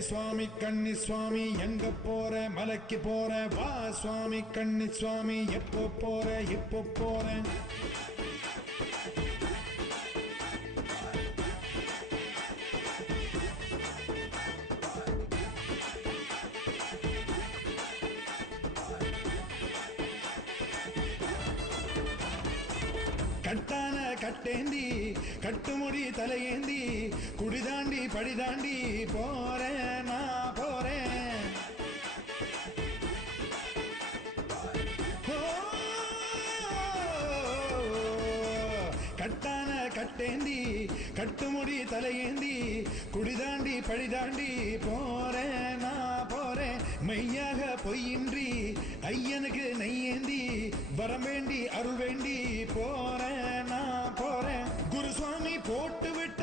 சுவாமி கன்னி சுவாமி எங்க போற மலைக்கு போற வா சுவாமி கன்னி சுவாமி எப்போ போற எப்போ போற கட்டான கட்டேந்தி கட்டுமுடி தலையேந்தி குடிதாண்டி படிதாண்டி போறேன் நான் போறேன் கட்டான கட்டேந்தி கட்டுமுடி தலையேந்தி குடிதாண்டி படிதாண்டி போறேன் நான் போறேன் மெய்யாக பொய்யின்றி ஐயனுக்கு நெய்யேந்தி வரம் வேண்டி அருள் வேண்டி போறேன் நான் போறேன் குருசுவாமி போட்டு விட்டு